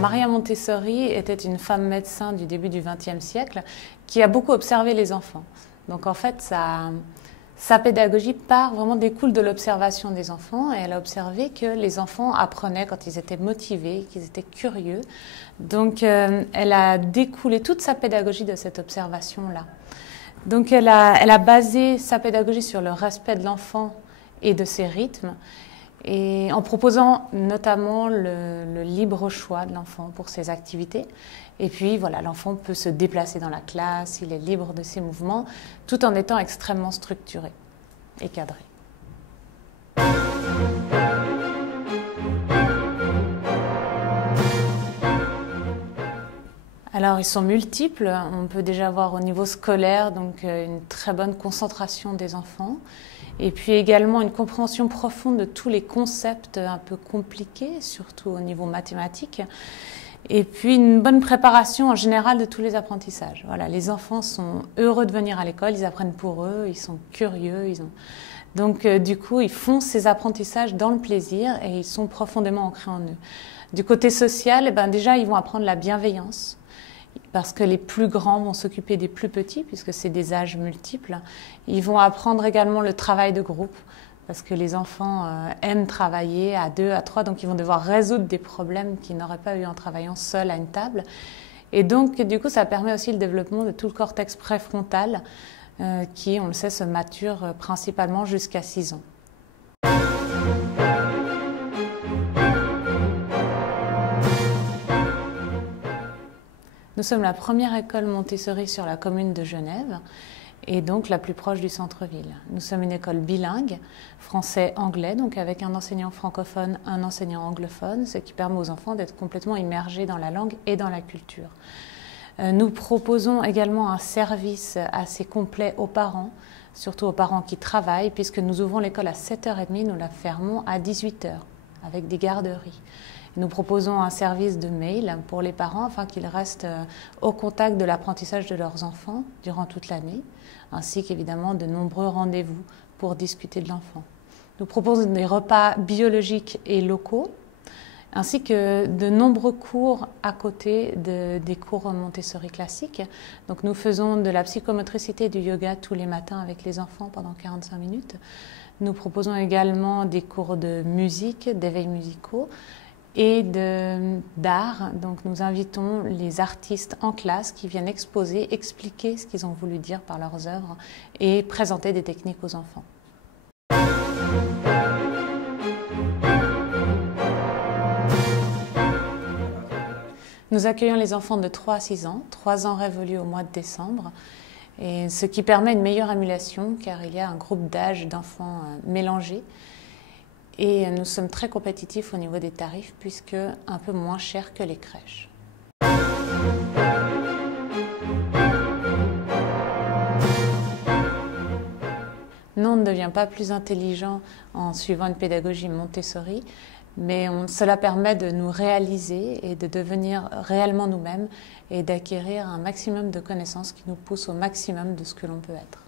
Maria Montessori était une femme médecin du début du XXe siècle qui a beaucoup observé les enfants. Donc en fait, sa pédagogie découle de l'observation des enfants, et elle a observé que les enfants apprenaient quand ils étaient motivés, qu'ils étaient curieux. Donc elle a découlé toute sa pédagogie de cette observation-là. Donc elle a basé sa pédagogie sur le respect de l'enfant et de ses rythmes, et en proposant notamment le libre choix de l'enfant pour ses activités. Et puis voilà, l'enfant peut se déplacer dans la classe, il est libre de ses mouvements, tout en étant extrêmement structuré et cadré. Alors, ils sont multiples. On peut déjà voir au niveau scolaire donc une très bonne concentration des enfants, et puis également une compréhension profonde de tous les concepts un peu compliqués, surtout au niveau mathématique, et puis une bonne préparation en général de tous les apprentissages. Voilà, les enfants sont heureux de venir à l'école, ils apprennent pour eux, ils sont curieux, donc du coup ils font ces apprentissages dans le plaisir et ils sont profondément ancrés en eux. Du côté social, déjà ils vont apprendre la bienveillance, parce que les plus grands vont s'occuper des plus petits, puisque c'est des âges multiples. Ils vont apprendre également le travail de groupe, parce que les enfants aiment travailler à 2, à 3, donc ils vont devoir résoudre des problèmes qu'ils n'auraient pas eu en travaillant seuls à une table. Et donc, du coup, ça permet aussi le développement de tout le cortex préfrontal, qui, on le sait, se mature principalement jusqu'à 6 ans. Nous sommes la première école Montessori sur la commune de Genève, et donc la plus proche du centre-ville. Nous sommes une école bilingue, français-anglais, donc avec un enseignant francophone, un enseignant anglophone, ce qui permet aux enfants d'être complètement immergés dans la langue et dans la culture. Nous proposons également un service assez complet aux parents, surtout aux parents qui travaillent, puisque nous ouvrons l'école à 7h30, nous la fermons à 18h, avec des garderies. Nous proposons un service de mail pour les parents afin qu'ils restent au contact de l'apprentissage de leurs enfants durant toute l'année, ainsi qu'évidemment de nombreux rendez-vous pour discuter de l'enfant. Nous proposons des repas biologiques et locaux, ainsi que de nombreux cours à côté des cours Montessori classiques. Donc nous faisons de la psychomotricité et du yoga tous les matins avec les enfants pendant 45 minutes. Nous proposons également des cours de musique, d'éveil musicaux, et d'art. Donc nous invitons les artistes en classe qui viennent exposer, expliquer ce qu'ils ont voulu dire par leurs œuvres et présenter des techniques aux enfants. Nous accueillons les enfants de 3 à 6 ans, 3 ans révolus au mois de décembre, et ce qui permet une meilleure émulation car il y a un groupe d'âge d'enfants mélangés. Et nous sommes très compétitifs au niveau des tarifs, puisque un peu moins cher que les crèches. Non, on ne devient pas plus intelligent en suivant une pédagogie Montessori, mais cela permet de nous réaliser et de devenir réellement nous-mêmes et d'acquérir un maximum de connaissances qui nous poussent au maximum de ce que l'on peut être.